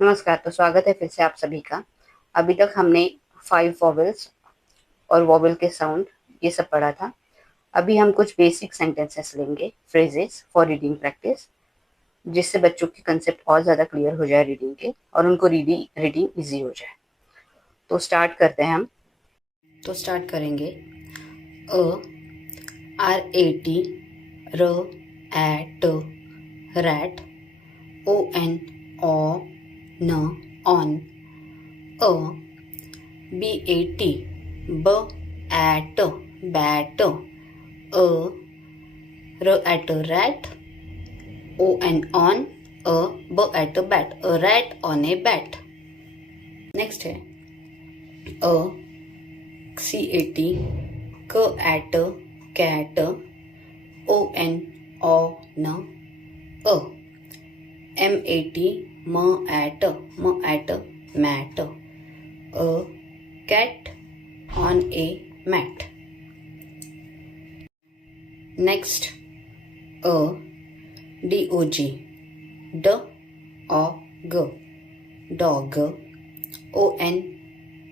नमस्कार तो स्वागत है फिर से आप सभी का। अभी तक हमने फाइव वॉवल्स और वॉवल के साउंड ये सब पढ़ा था। अभी हम कुछ बेसिक सेंटेंसेस लेंगे फ्रेजेस फॉर रीडिंग प्रैक्टिस जिससे बच्चों के कंसेप्ट और ज़्यादा क्लियर हो जाए रीडिंग के और उनको रीडिंग रीडिंग ईजी हो जाए। तो स्टार्ट करते हैं हम। तो स्टार्ट करेंगे। अ, आर, ए, टी, र एट रैट, ओ, एन, ओ न on a B A T ब eight bat a raw at rat O N on a ब eight bat a rat on a bat next है अ C A T क at cat O N ओ न अ M A T M at, M at, mat. A cat on a mat. Next, a dog, d o g, dog, o n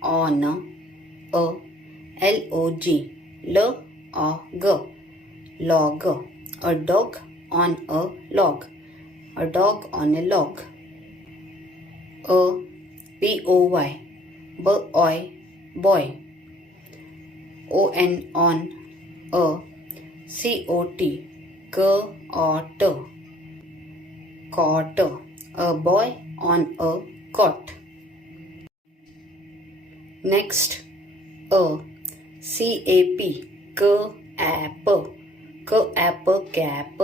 on, a l o g, l o g, log, a dog on a log, a dog on a log a b o y. B o y boy. O n on. A c o t. C o t. Cot. A boy on a cot. Next. A c a p. C apple c apple cap.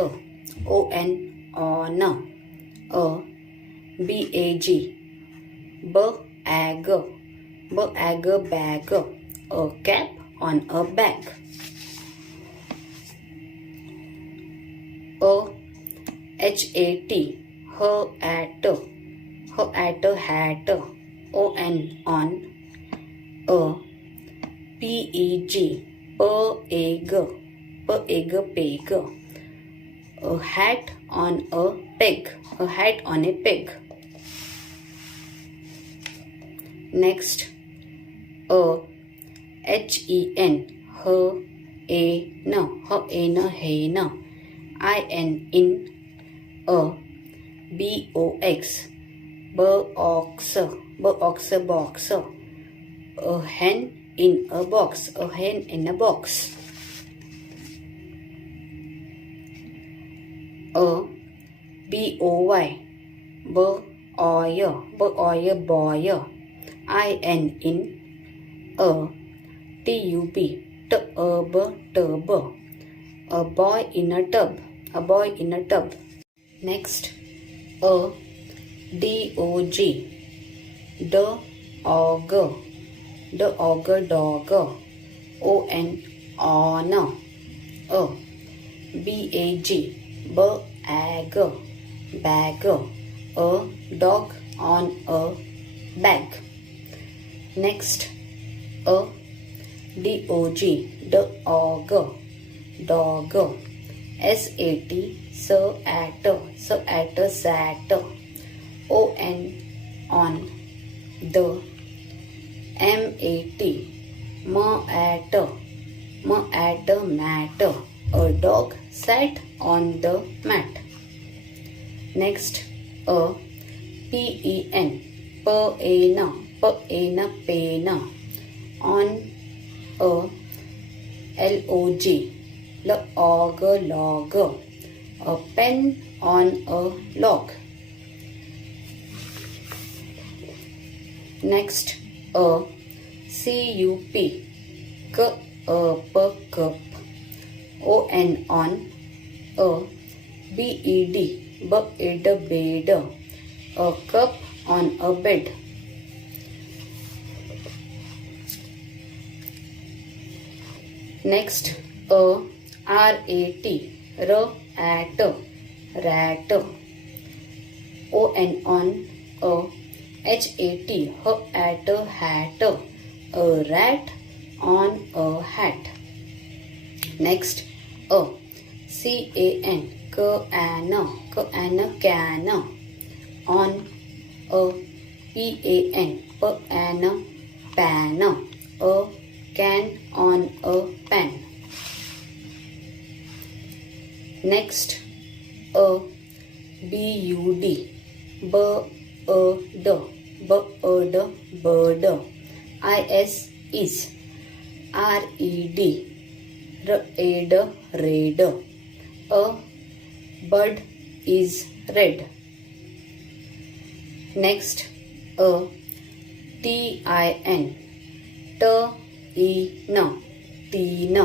O n on. A b a g b ag b ag bag. A cap on a bag. A h a t h at h at hat. O n on. A p e g p a g p a hat on a pig a hat on a pig next. A h e n. H a n. H a n hen i n in a b o x. Box box box. A hen in a box. A hen in a box. A b o y. B oy b oy boy i n in a t u b t a b tub a boy in a tub. A boy in a tub. Next. A. D o g. D og d og dog o n on a. B a g. B ag bag. A. Dog on a bag next a d o g d og dog. S a t s at s at sat. O n on. The m a t m at m at the mat. A dog sat on the mat. Next a p e n p a n p a n pen on a log log log a pen on a log. Next a. Cup Cup o n on a e d. Bed a cup on a bed next a r a t. R at rat. O n on a h a t. H at hat. A rat on a hat. Next a. C a n. C a n c a n can. On a P A N. P N pan. A can on a pen. next a B U D. B A D. B A D bird I S is. R E D. R A D red a bird is red. Next a T I N. T E N tin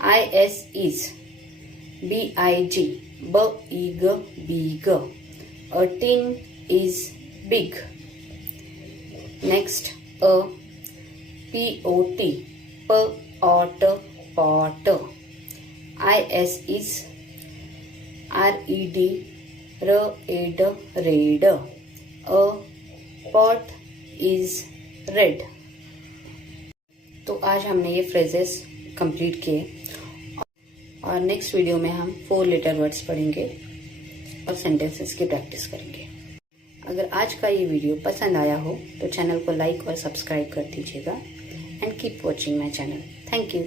I S is B I G. B E G big a tin is big. Next a. P O T. Pot pot I S is R E D R A D red a pot is red तो आज हमने ये phrases complete किए। और next video में हम four letter words पढ़ेंगे और सेंटेंसेस की प्रैक्टिस करेंगे। अगर आज का ये वीडियो पसंद आया हो तो चैनल को लाइक और सब्सक्राइब कर दीजिएगा and keep watching my channel thank you